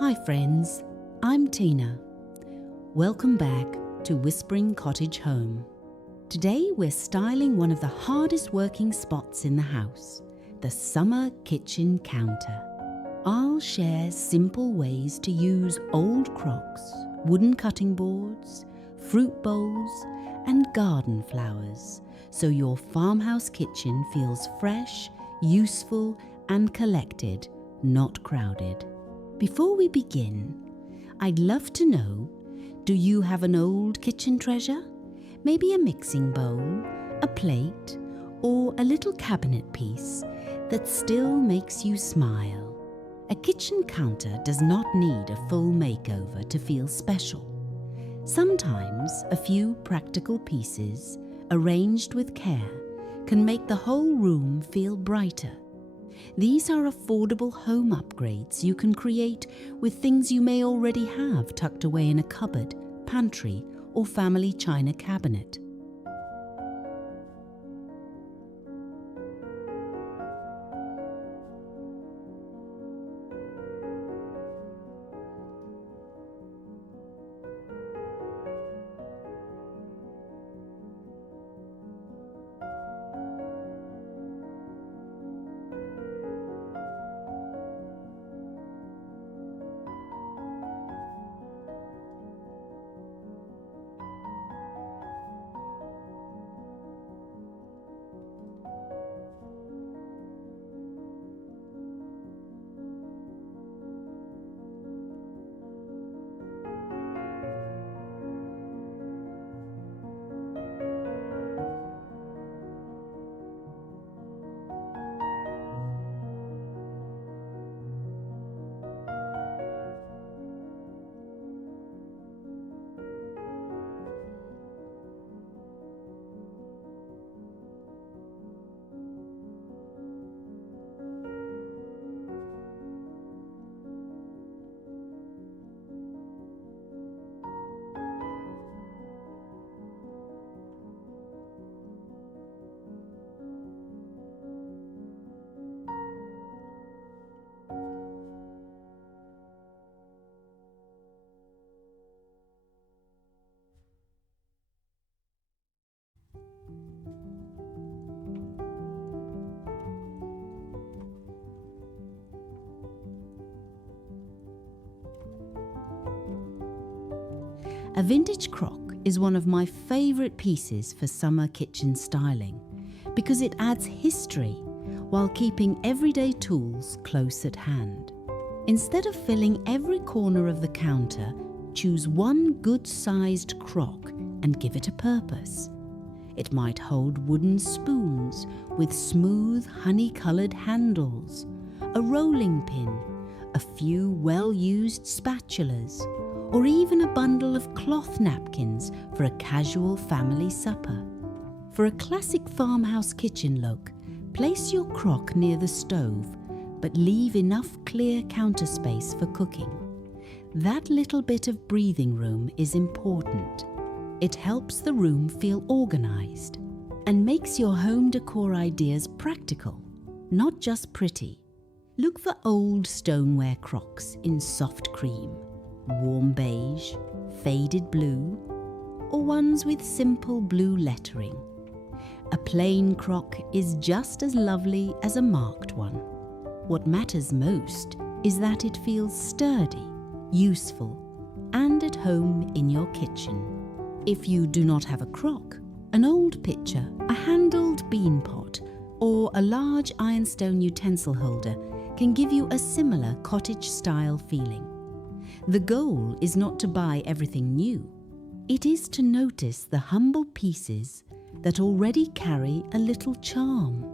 Hi friends, I'm Tina. Welcome back to Whispering Cottage Home. Today we're styling one of the hardest working spots in the house, the summer kitchen counter. I'll share simple ways to use old crocks, wooden cutting boards, fruit bowls, and garden flowers so your farmhouse kitchen feels fresh, useful, and collected, not crowded. Before we begin, I'd love to know, do you have an old kitchen treasure? Maybe a mixing bowl, a plate, or a little cabinet piece that still makes you smile. A kitchen counter does not need a full makeover to feel special. Sometimes a few practical pieces, arranged with care, can make the whole room feel brighter. These are affordable home upgrades you can create with things you may already have tucked away in a cupboard, pantry, or family china cabinet. A vintage crock is one of my favourite pieces for summer kitchen styling because it adds history while keeping everyday tools close at hand. Instead of filling every corner of the counter, choose one good-sized crock and give it a purpose. It might hold wooden spoons with smooth honey-coloured handles, a rolling pin, a few well-used spatulas, or even a bundle of cloth napkins for a casual family supper. For a classic farmhouse kitchen look, place your crock near the stove, but leave enough clear counter space for cooking. That little bit of breathing room is important. It helps the room feel organised and makes your home decor ideas practical, not just pretty. Look for old stoneware crocks in soft cream, warm beige, faded blue, or ones with simple blue lettering. A plain crock is just as lovely as a marked one. What matters most is that it feels sturdy, useful, and at home in your kitchen. If you do not have a crock, an old pitcher, a handled bean pot, or a large ironstone utensil holder can give you a similar cottage-style feeling. The goal is not to buy everything new. It is to notice the humble pieces that already carry a little charm.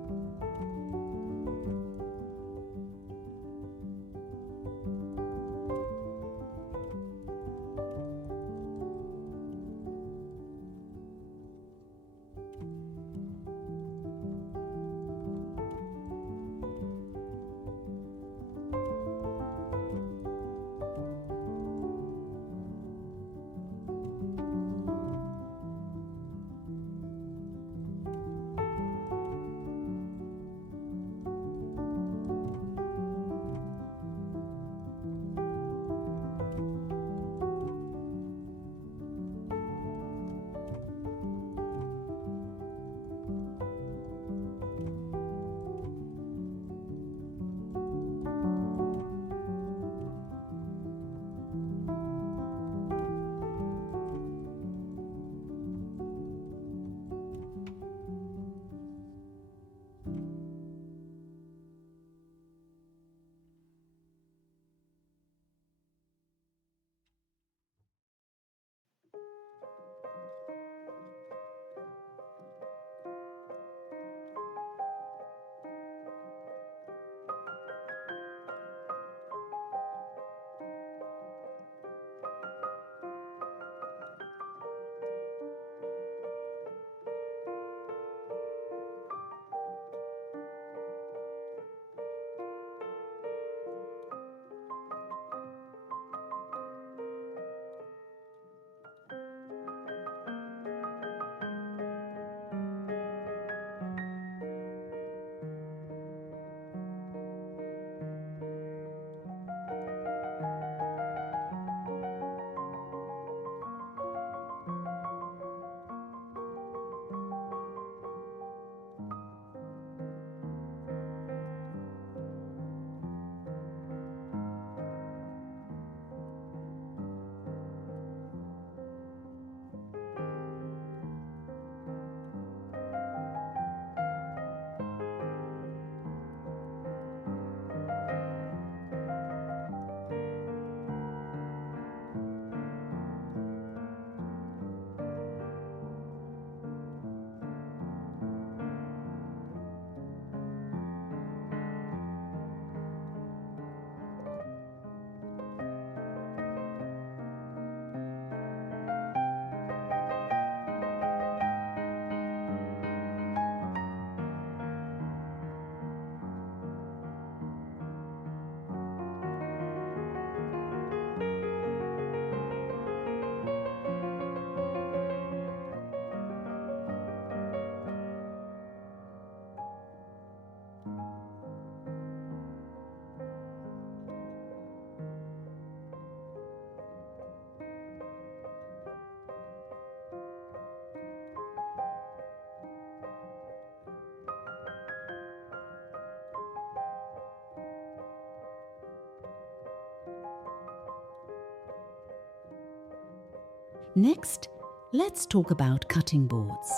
Next, let's talk about cutting boards.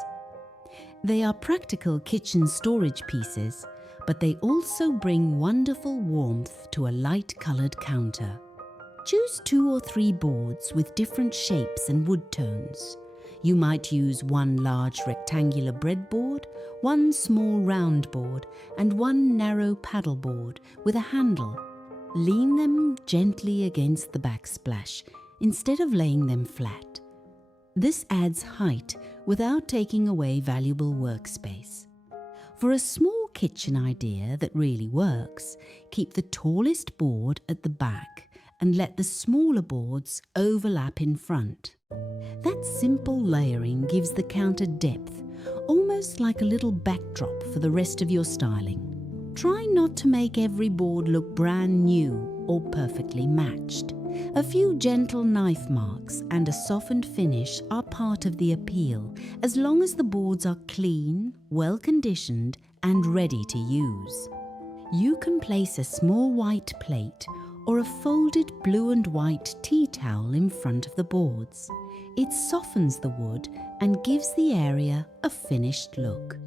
They are practical kitchen storage pieces, but they also bring wonderful warmth to a light-coloured counter. Choose 2 or 3 boards with different shapes and wood tones. You might use one large rectangular breadboard, one small round board, and one narrow paddle board with a handle. Lean them gently against the backsplash instead of laying them flat. This adds height without taking away valuable workspace. For a small kitchen idea that really works, keep the tallest board at the back and let the smaller boards overlap in front. That simple layering gives the counter depth, almost like a little backdrop for the rest of your styling. Try not to make every board look brand new or perfectly matched. A few gentle knife marks and a softened finish are part of the appeal, as long as the boards are clean, well-conditioned, and ready to use. You can place a small white plate or a folded blue and white tea towel in front of the boards. It softens the wood and gives the area a finished look.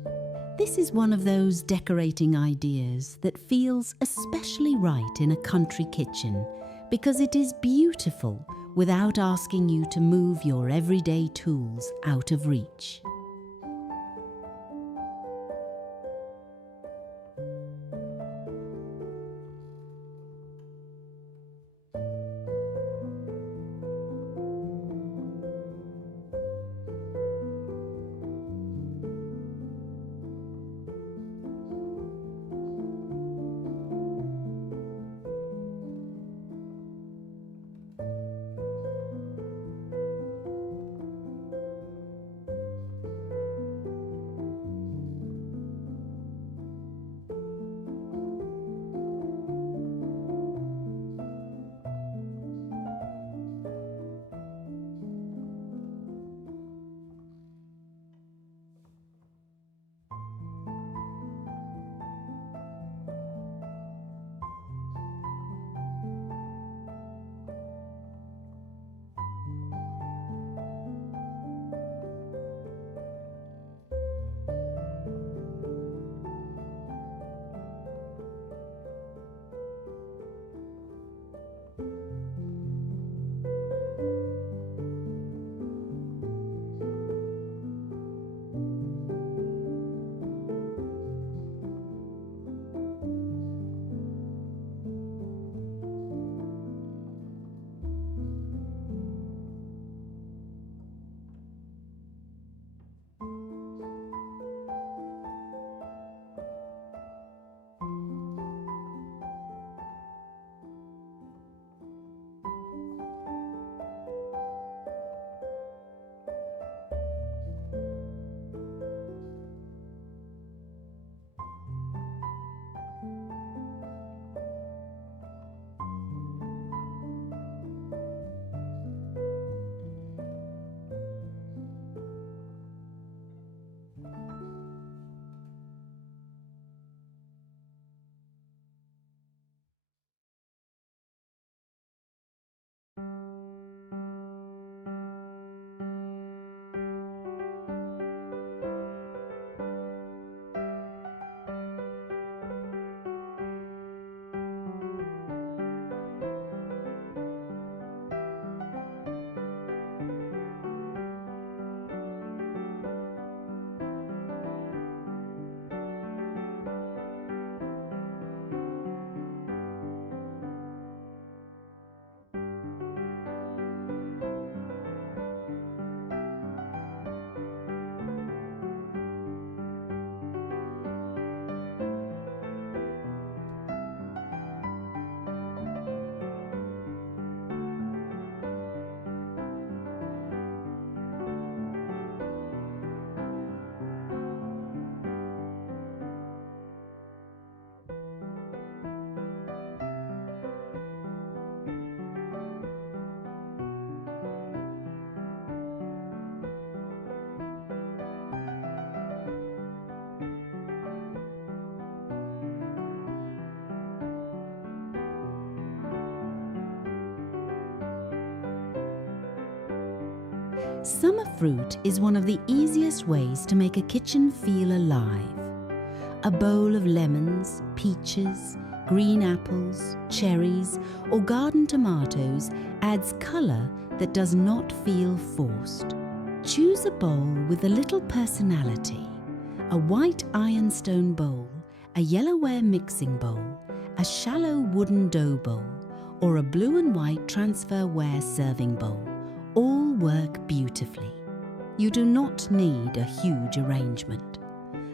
This is one of those decorating ideas that feels especially right in a country kitchen, because it is beautiful without asking you to move your everyday tools out of reach. Summer fruit is one of the easiest ways to make a kitchen feel alive. A bowl of lemons, peaches, green apples, cherries, or garden tomatoes adds colour that does not feel forced. Choose a bowl with a little personality. A white ironstone bowl, a yellowware mixing bowl, a shallow wooden dough bowl, or a blue and white transferware serving bowl all work beautifully. You do not need a huge arrangement.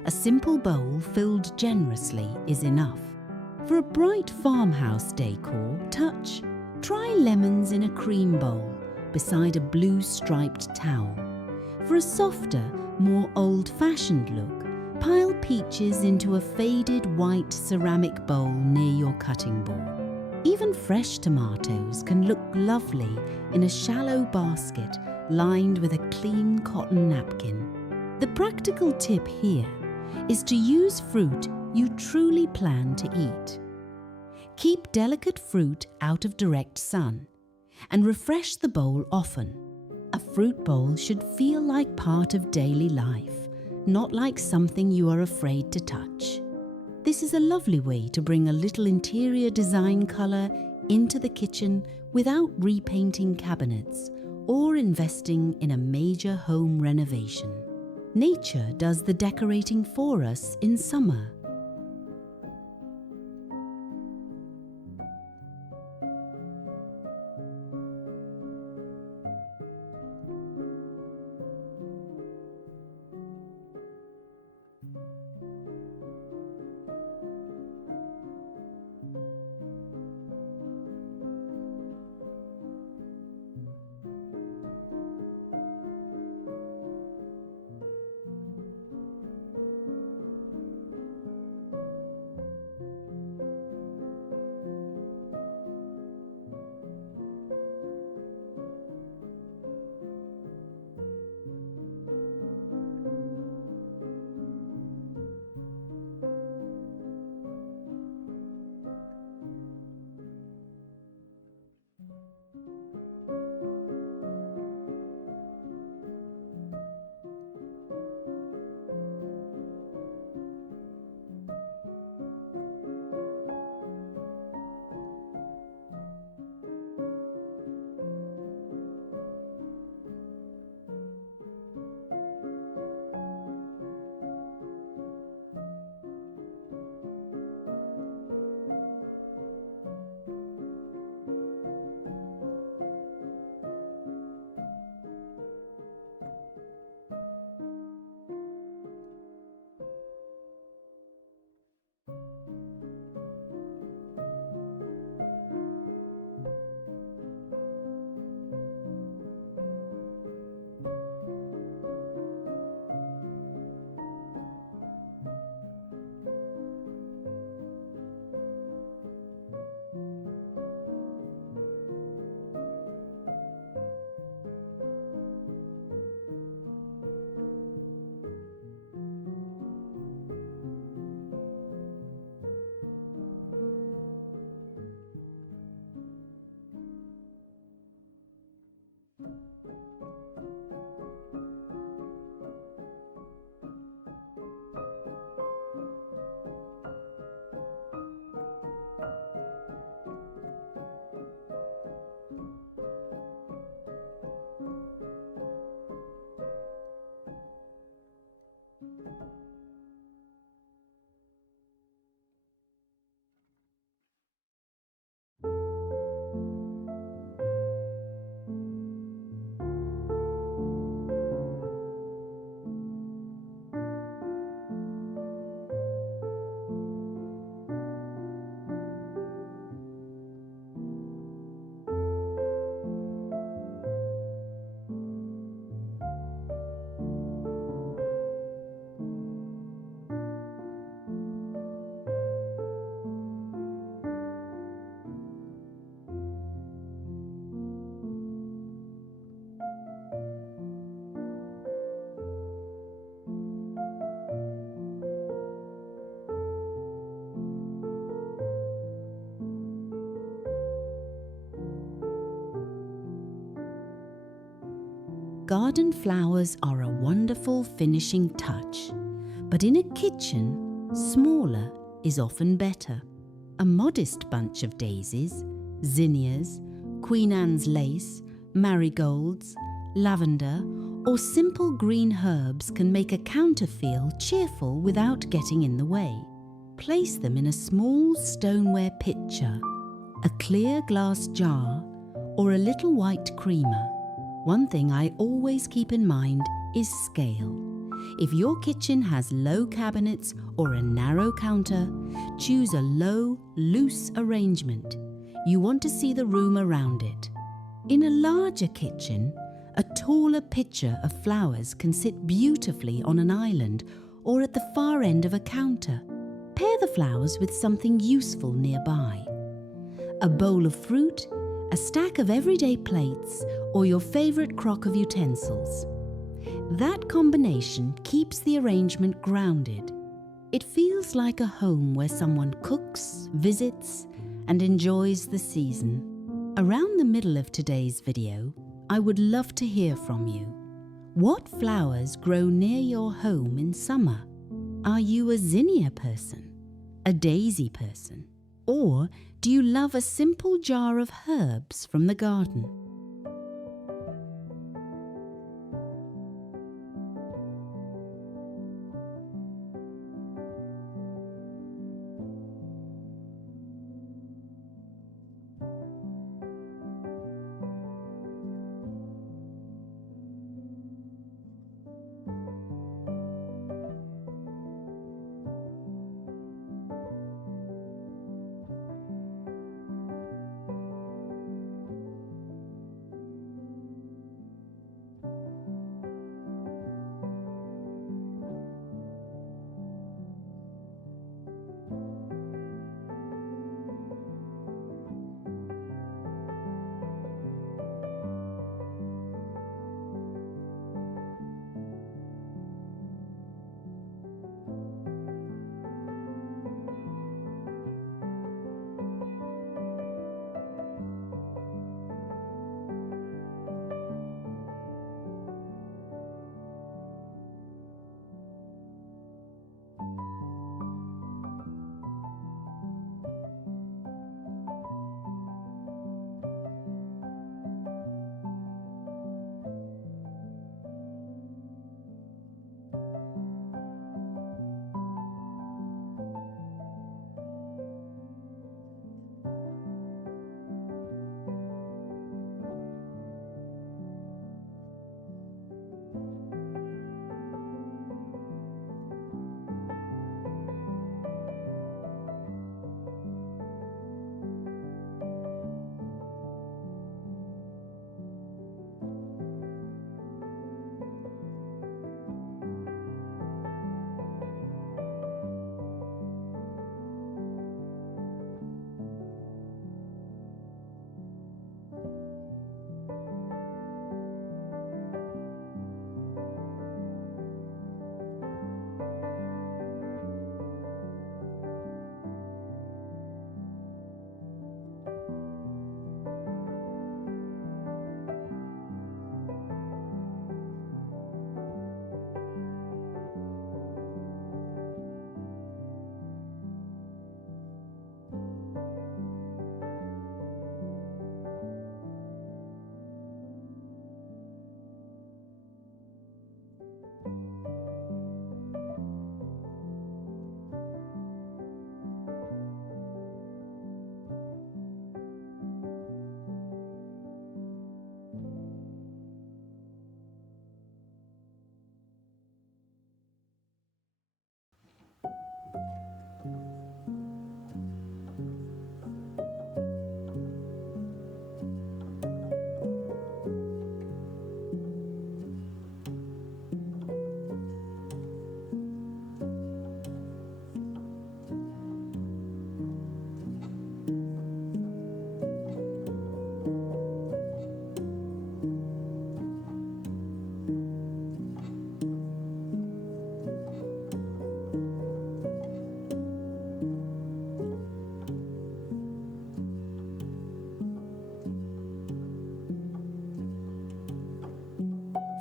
A simple bowl filled generously is enough. For a bright farmhouse decor touch, try lemons in a cream bowl beside a blue striped towel. For a softer, more old-fashioned look, pile peaches into a faded white ceramic bowl near your cutting board. Even fresh tomatoes can look lovely in a shallow basket lined with a clean cotton napkin. The practical tip here is to use fruit you truly plan to eat. Keep delicate fruit out of direct sun and refresh the bowl often. A fruit bowl should feel like part of daily life, not like something you are afraid to touch. This is a lovely way to bring a little interior design colour into the kitchen without repainting cabinets or investing in a major home renovation. Nature does the decorating for us in summer. Garden flowers are a wonderful finishing touch, but in a kitchen, smaller is often better. A modest bunch of daisies, zinnias, Queen Anne's lace, marigolds, lavender, or simple green herbs can make a counter feel cheerful without getting in the way. Place them in a small stoneware pitcher, a clear glass jar, or a little white creamer. One thing I always keep in mind is scale. If your kitchen has low cabinets or a narrow counter, choose a low, loose arrangement. You want to see the room around it. In a larger kitchen, a taller pitcher of flowers can sit beautifully on an island or at the far end of a counter. Pair the flowers with something useful nearby. A bowl of fruit, a stack of everyday plates, or your favorite crock of utensils. That combination keeps the arrangement grounded. It feels like a home where someone cooks, visits, and enjoys the season. Around the middle of today's video, I would love to hear from you. What flowers grow near your home in summer? Are you a zinnia person? A daisy person? Or do you love a simple jar of herbs from the garden?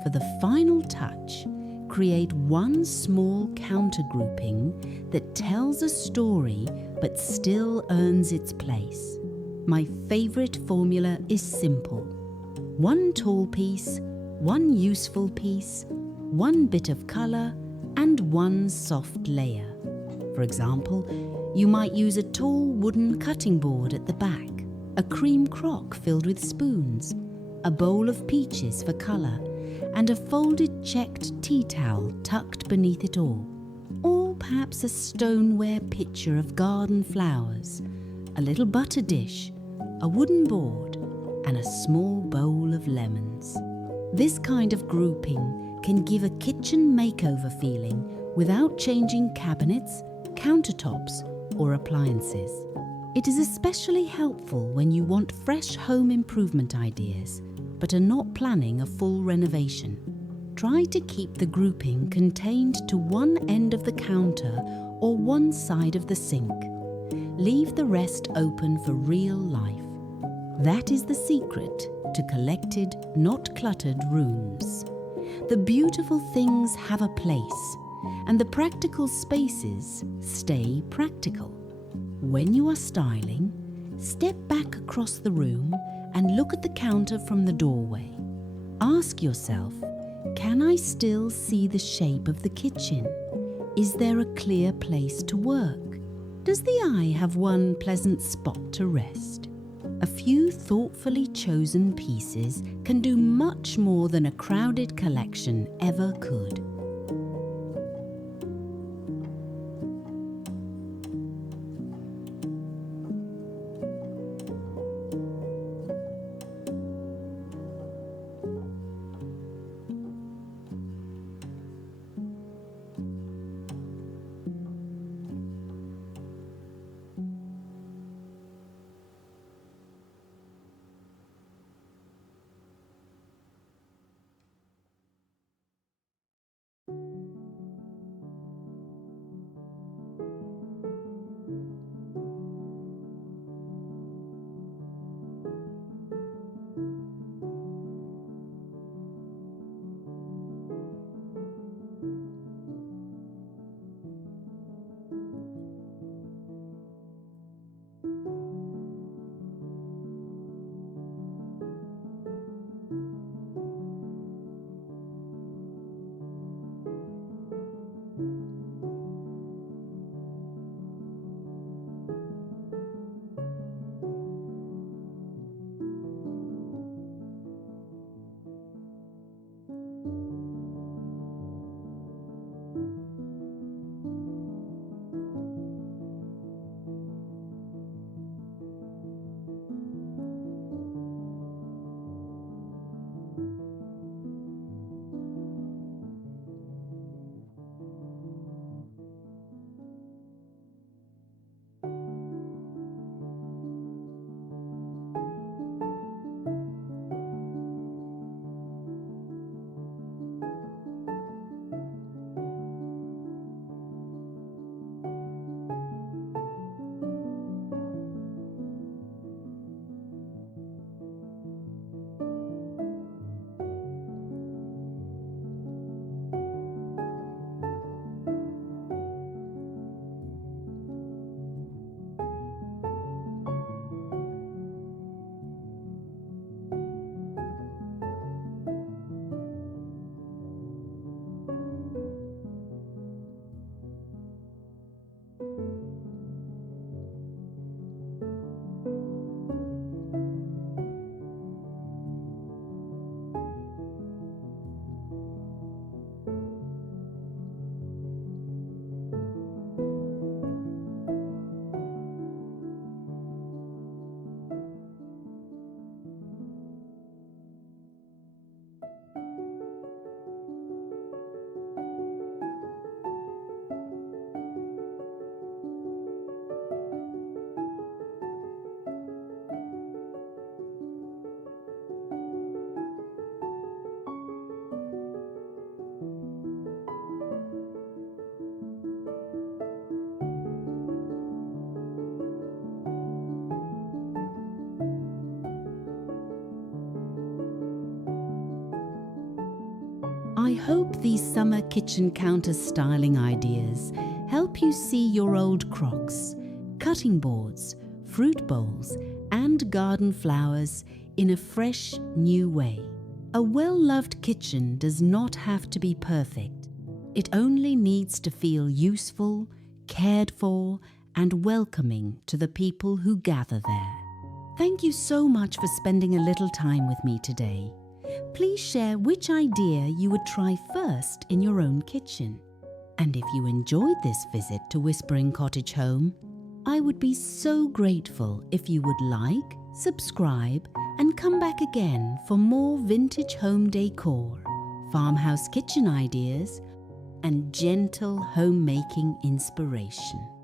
for the final touch, create one small counter grouping that tells a story but still earns its place. My favourite formula is simple. One tall piece, one useful piece, one bit of colour, and one soft layer. For example, you might use a tall wooden cutting board at the back, a cream crock filled with spoons, a bowl of peaches for colour, and a folded checked tea towel tucked beneath it all. Or perhaps a stoneware pitcher of garden flowers, a little butter dish, a wooden board, and a small bowl of lemons. This kind of grouping can give a kitchen makeover feeling without changing cabinets, countertops, or appliances. It is especially helpful when you want fresh home improvement ideas but are not planning a full renovation. Try to keep the grouping contained to one end of the counter or one side of the sink. Leave the rest open for real life. That is the secret to collected, not cluttered rooms. The beautiful things have a place, and the practical spaces stay practical. When you are styling, step back across the room and look at the counter from the doorway. Ask yourself, can I still see the shape of the kitchen? Is there a clear place to work? Does the eye have one pleasant spot to rest? A few thoughtfully chosen pieces can do much more than a crowded collection ever could. I hope these summer kitchen counter styling ideas help you see your old crocks, cutting boards, fruit bowls, and garden flowers in a fresh, new way. A well-loved kitchen does not have to be perfect. It only needs to feel useful, cared for, and welcoming to the people who gather there. Thank you so much for spending a little time with me today. Please share which idea you would try first in your own kitchen. And if you enjoyed this visit to Whispering Cottage Home, I would be so grateful if you would like, subscribe, and come back again for more vintage home decor, farmhouse kitchen ideas, and gentle homemaking inspiration.